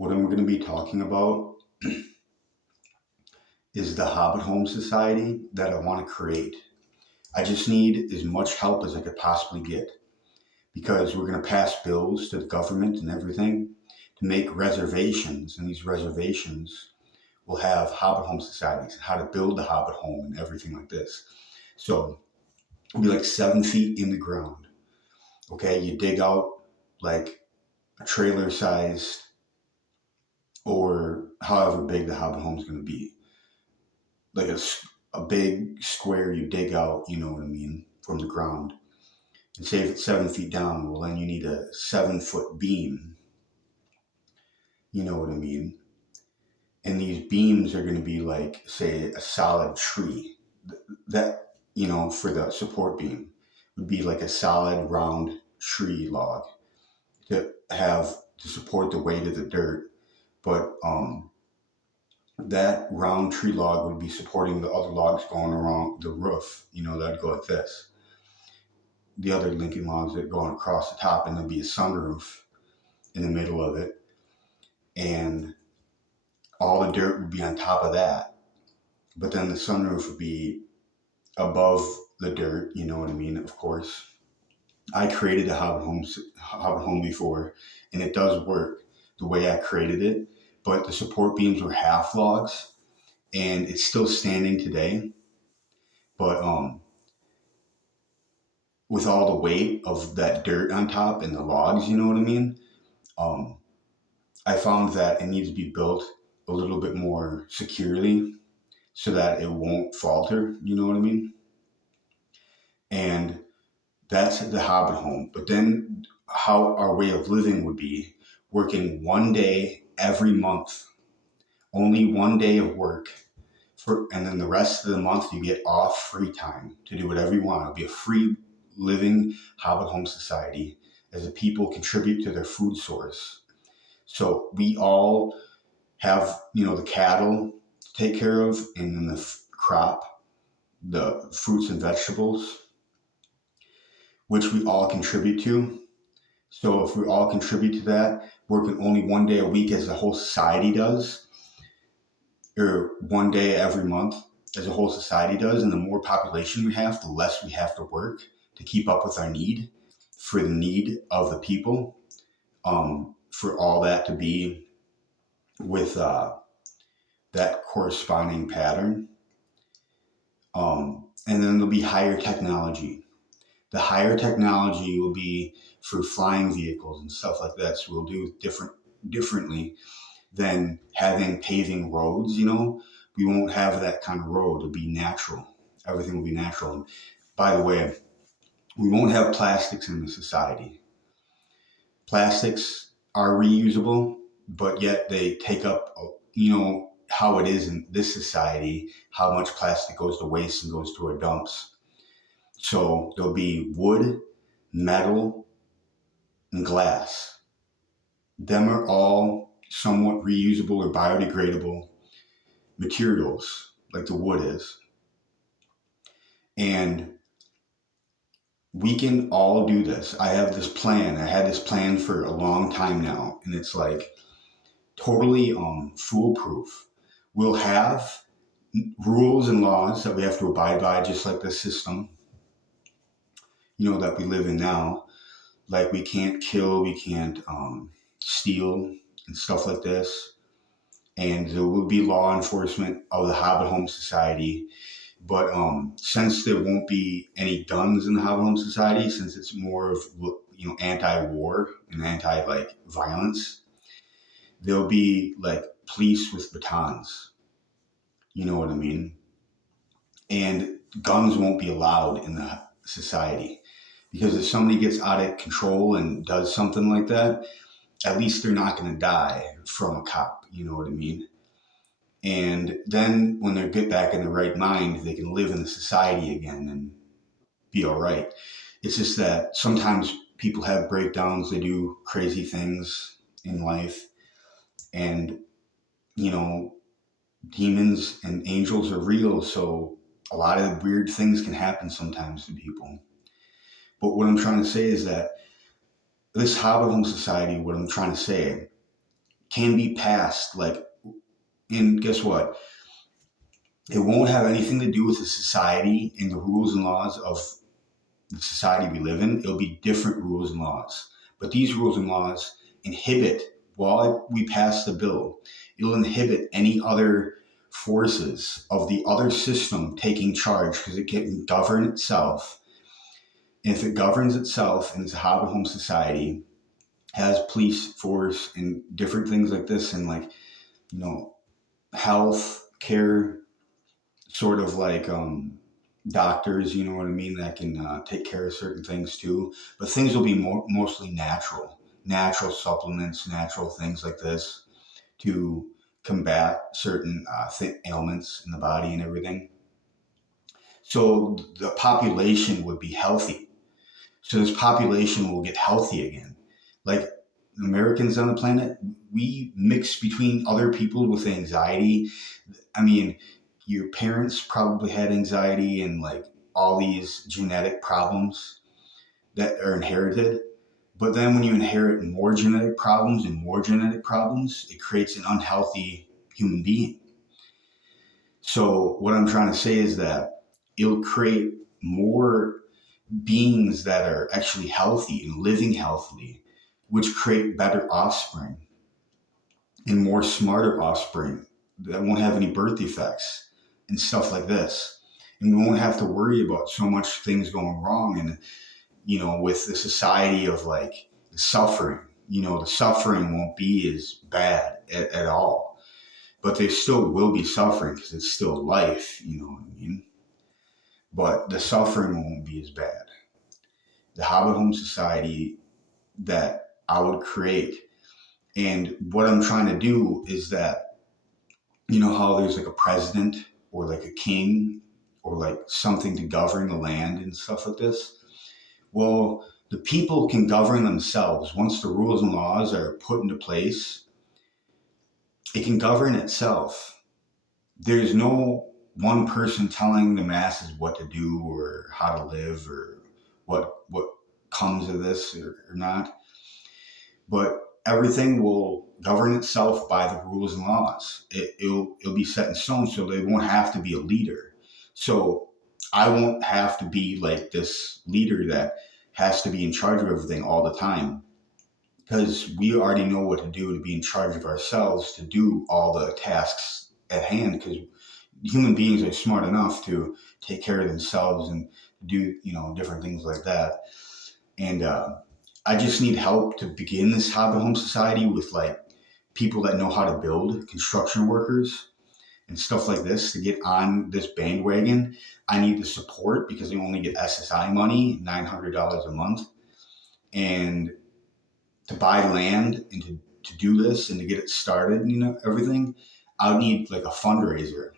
what I'm going to be talking about is the Hobbit Home Society that I want to create. I just need as much help as I could possibly get because we're going to pass bills to the government and everything to make reservations, and these reservations will have Hobbit Home Societies and how to build the Hobbit home and everything like this. So it'll be like 7 feet in the ground. Okay, you dig out like a trailer sized or however big the Hobbit home is going to be, like a big square you dig out, you know what I mean, from the ground. And say if it's 7 feet down, well, then you need a 7 foot beam, you know what I mean? And these beams are going to be like, say, a solid tree. That, for the support beam would be like a solid round tree log to support the weight of the dirt. But that round tree log would be supporting the other logs going around the roof. That'd go like this. The other linking logs that going across the top, and there'd be a sunroof in the middle of it. And all the dirt would be on top of that. But then the sunroof would be above the dirt, you know what I mean? Of course. I created a Hobbit home before, and it does work the way I created it. But the support beams were half logs, and it's still standing today. But with all the weight of that dirt on top and the logs, you know what I mean? I found that it needs to be built a little bit more securely so that it won't falter, you know what I mean? And that's the Hobbit home. But then how our way of living would be working one day every month, only one day of work. And then the rest of the month you get off free time to do whatever you want. It'll be a free living Hobbit Home Society as the people contribute to their food source. So we all have, the cattle to take care of, and then the crop, the fruits and vegetables, which we all contribute to. So if we all contribute to that, working only one day a week as the whole society does, or one day every month as a whole society does, and the more population we have, the less we have to work to keep up with our need, for the need of the people, for all that to be with that corresponding pattern. And then there'll be higher technology. The higher technology will be for flying vehicles and stuff like that. So we'll do differently than having paving roads. We won't have that kind of road. It'll be natural. Everything will be natural. And by the way, we won't have plastics in the society. Plastics are reusable, but yet they take up, how it is in this society, how much plastic goes to waste and goes to our dumps. So there'll be wood, metal, and glass. Them are all somewhat reusable or biodegradable materials, like the wood is. And we can all do this. I have this plan. I had this plan for a long time now, and it's like totally foolproof. We'll have rules and laws that we have to abide by, just like the system, that we live in now. Like we can't kill, we can't steal and stuff like this. And there will be law enforcement of the Hobbit Home Society. But since there won't be any guns in the Hobbit Home Society, since it's more of, anti-war and anti-violence, there'll be like police with batons. You know what I mean? And guns won't be allowed in the society. Because if somebody gets out of control and does something like that, at least they're not going to die from a cop. You know what I mean? And then when they get back in the right mind, they can live in the society again and be all right. It's just that sometimes people have breakdowns. They do crazy things in life. And, demons and angels are real. So a lot of weird things can happen sometimes to people. But what I'm trying to say is that this Hobbit Home Society, what I'm trying to say can be passed. Like, and guess what? It won't have anything to do with the society and the rules and laws of the society we live in. It'll be different rules and laws. But these rules and laws inhibit, while we pass the bill, it'll inhibit any other forces of the other system taking charge because it can govern itself. And if it governs itself and it's a Hobbit home society, has police force and different things like this, and like, health care, sort of like doctors, you know what I mean, that can take care of certain things too. But things will be mostly natural supplements, natural things like this to combat certain ailments in the body and everything. So the population would be healthy. So this population will get healthy again. Like Americans on the planet, we mix between other people with anxiety. I mean, your parents probably had anxiety and like all these genetic problems that are inherited. But then when you inherit more genetic problems and more genetic problems, it creates an unhealthy human being. So what I'm trying to say is that it'll create more beings that are actually healthy and living healthily, which create better offspring and more smarter offspring that won't have any birth defects and stuff like this. And we won't have to worry about so much things going wrong. And, with the society of like suffering, the suffering won't be as bad at all. But there still will be suffering because it's still life, you know what I mean? But the suffering won't be as bad. The Hobbit home society that I would create, and what I'm trying to do is that, how there's like a president or like a king or like something to govern the land and stuff like this. Well, the people can govern themselves. Once the rules and laws are put into place, it can govern itself. There's no one person telling the masses what to do or how to live or what comes of this or not. But everything will govern itself by the rules and laws. It'll be set in stone, so they won't have to be a leader. So I won't have to be like this leader that has to be in charge of everything all the time, because we already know what to do to be in charge of ourselves, to do all the tasks at hand, because human beings are smart enough to take care of themselves and do, different things like that. And I just need help to begin this Hobbit home society with like people that know how to build, construction workers and stuff like this, to get on this bandwagon. I need the support because they only get SSI money, $900 a month. And to buy land and to do this and to get it started, everything, I would need like a fundraiser.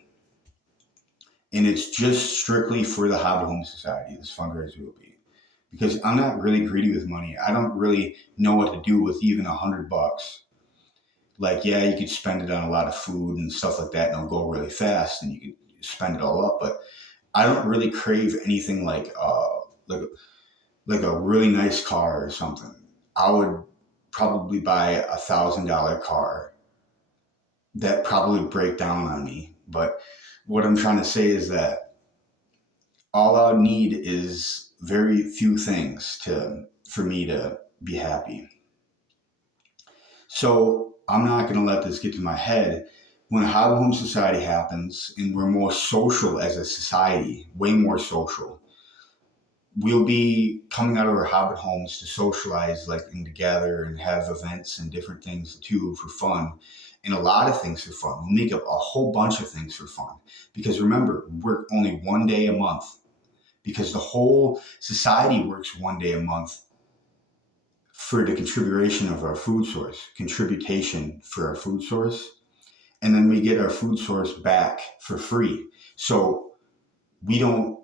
And it's just strictly for the Hobbit home society, this fundraiser will be. Because I'm not really greedy with money. I don't really know what to do with even $100. Like, yeah, you could spend it on a lot of food and stuff like that, and it'll go really fast, and you can spend it all up. But I don't really crave anything like a really nice car or something. I would probably buy $1,000 car that probably would break down on me. But what I'm trying to say is that all I would need is very few things for me to be happy. So I'm not going to let this get to my head. When a Hobbit home society happens and we're more social as a society, way more social, we'll be coming out of our Hobbit homes to socialize, like, and to gather and have events and different things too for fun. And a lot of things for fun. We'll make up a whole bunch of things for fun. Because remember, we work only one day a month. Because the whole society works one day a month for the contribution of our food source, contribution for our food source. And then we get our food source back for free. So we don't,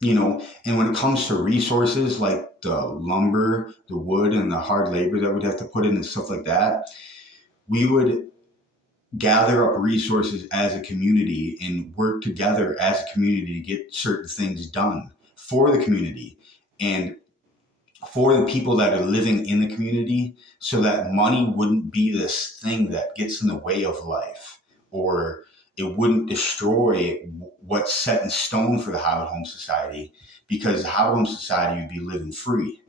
and when it comes to resources like the lumber, the wood, and the hard labor that we'd have to put in and stuff like that, we would gather up resources as a community and work together as a community to get certain things done for the community. And for the people that are living in the community, so that money wouldn't be this thing that gets in the way of life, or it wouldn't destroy what's set in stone for the Hobbit Home Society, because the Hobbit Home Society would be living free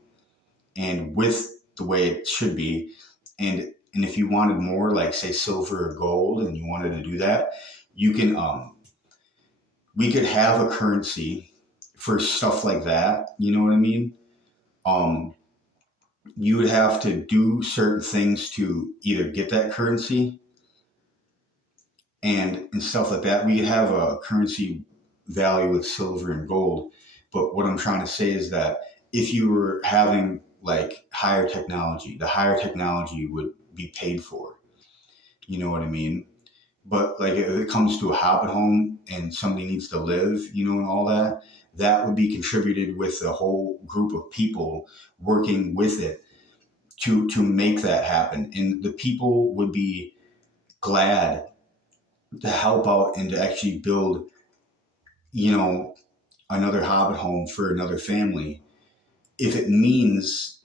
and with the way it should be. And if you wanted more, like say silver or gold, and you wanted to do that, you can we could have a currency for stuff like that. You know what I mean? Um, you would have to do certain things to either get that currency and stuff like that. We could have a currency value with silver and gold. But what I'm trying to say is that if you were having like higher technology, the higher technology would be paid for. You know what I mean? But like if it comes to a Hobbit home and somebody needs to live, you know, and all that, that would be contributed with a whole group of people working with it to make that happen. And the people would be glad to help out and to actually build, you know, another Hobbit home for another family if it means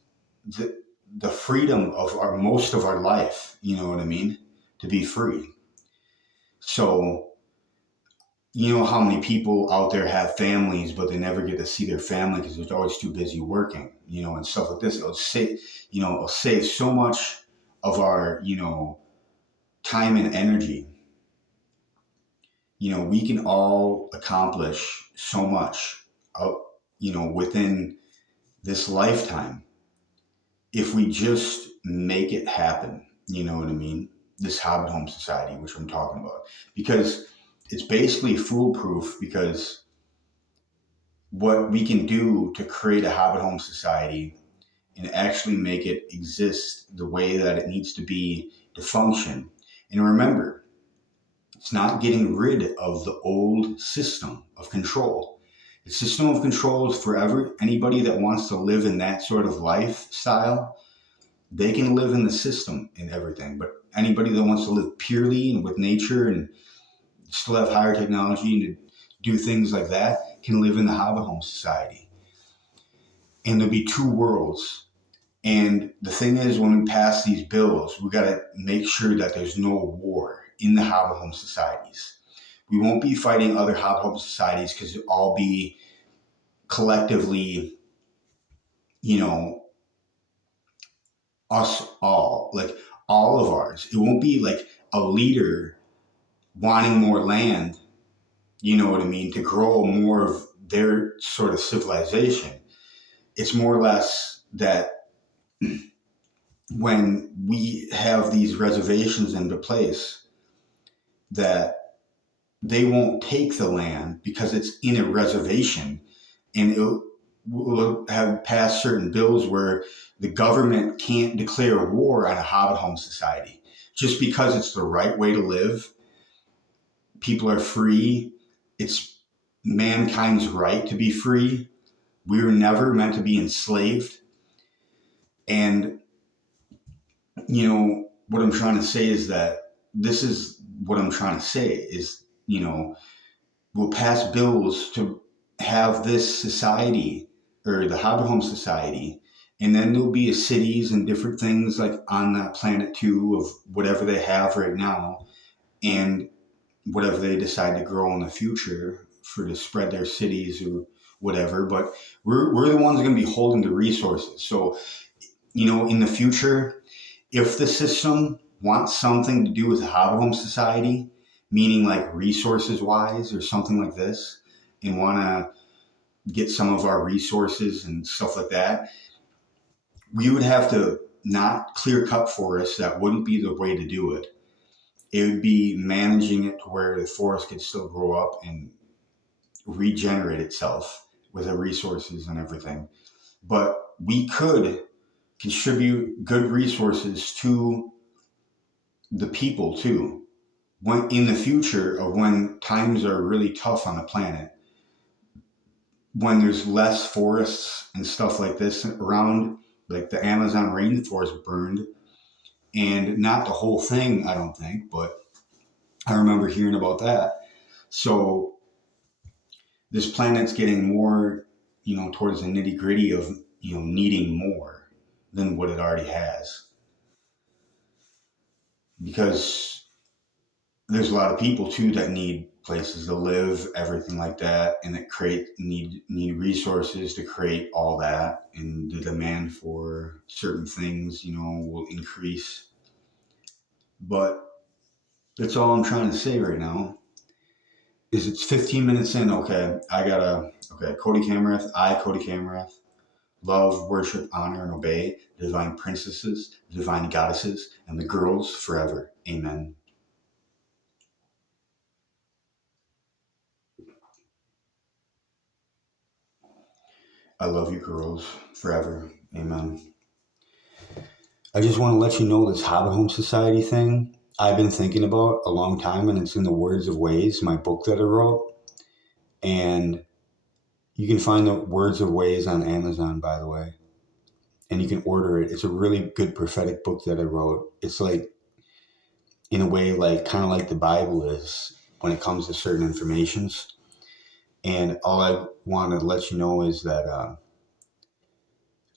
the freedom of our most of our life, you know what I mean? To be free. So, you know how many people out there have families, but they never get to see their family because they're always too busy working, you know, and stuff like this. It'll save so much of our, you know, time and energy. You know, we can all accomplish so much, you know, within this lifetime if we just make it happen. You know what I mean? This Hobbit Home Society, which I'm talking about, because it's basically foolproof. Because what we can do to create a Hobbit Home Society and actually make it exist the way that it needs to be to function. And remember, it's not getting rid of the old system of control. The system of control is forever. Anybody that wants to live in that sort of lifestyle, they can live in the system and everything. But anybody that wants to live purely and with nature and still have higher technology and to do things like that can live in the Hobbit Home Society. And there'll be two worlds. And the thing is, when we pass these bills, we got to make sure that there's no war in the Hobbit Home Societies. We won't be fighting other Hobbit Home Societies because it'll all be collectively, you know, us all, like all of ours. It won't be like a leader wanting more land, you know what I mean, to grow more of their sort of civilization. It's more or less that when we have these reservations into place, that they won't take the land because it's in a reservation, and it will have passed certain bills where the government can't declare war on a Hobbit Home Society just because it's the right way to live. People are free. It's mankind's right to be free. We were never meant to be enslaved. And, you know, what I'm trying to say is that this is what I'm trying to say is, you know, we'll pass bills to have this society or the Hobbit Home Society. And then there'll be cities and different things like on that planet too of whatever they have right now and whatever they decide to grow in the future for to spread their cities or whatever. But we're the ones going to be holding the resources. So, you know, in the future, if the system wants something to do with the Hobbit Home Society, meaning like resources wise or something like this, and want to get some of our resources and stuff like that, we would have to not clear cut forests. That wouldn't be the way to do it. It would be managing it to where the forest could still grow up and regenerate itself with the resources and everything. But we could contribute good resources to the people too. When in the future of when times are really tough on the planet, when there's less forests and stuff like this around, like the Amazon rainforest burned, and not the whole thing, I don't think, but I remember hearing about that. So this planet's getting more, you know, towards the nitty gritty of, needing more than what it already has. Because there's a lot of people too that need places to live, everything like that, and that need resources to create all that, and the demand for certain things, will increase. But that's all I'm trying to say right now. Is it's 15 minutes in? Okay, Cody Kamarath. Cody Kamarath, love, worship, honor, and obey the divine princesses, the divine goddesses, and the girls forever. Amen. I love you, girls, forever. Amen. I just want to let you know this Hobbit Home Society thing I've been thinking about a long time, and it's in the Words of Ways, my book that I wrote. And you can find the Words of Ways on Amazon, by the way. And you can order it. It's a really good prophetic book that I wrote. It's like, in a way, like kind of like the Bible is when it comes to certain informations. And all I want to let you know is that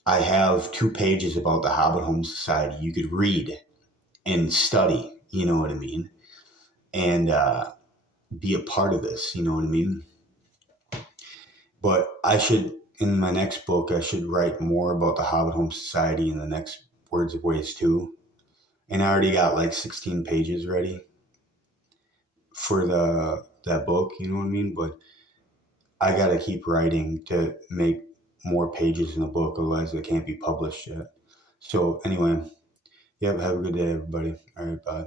I have 2 pages about the Hobbit Home Society. You could read and study, you know what I mean, and be a part of this, you know what I mean. But in my next book, I should write more about the Hobbit Home Society in the next Words of Ways too. And I already got like 16 pages ready for that book, you know what I mean. But I got to keep writing to make more pages in the book, otherwise it can't be published yet. So anyway, have a good day, everybody. All right, bye.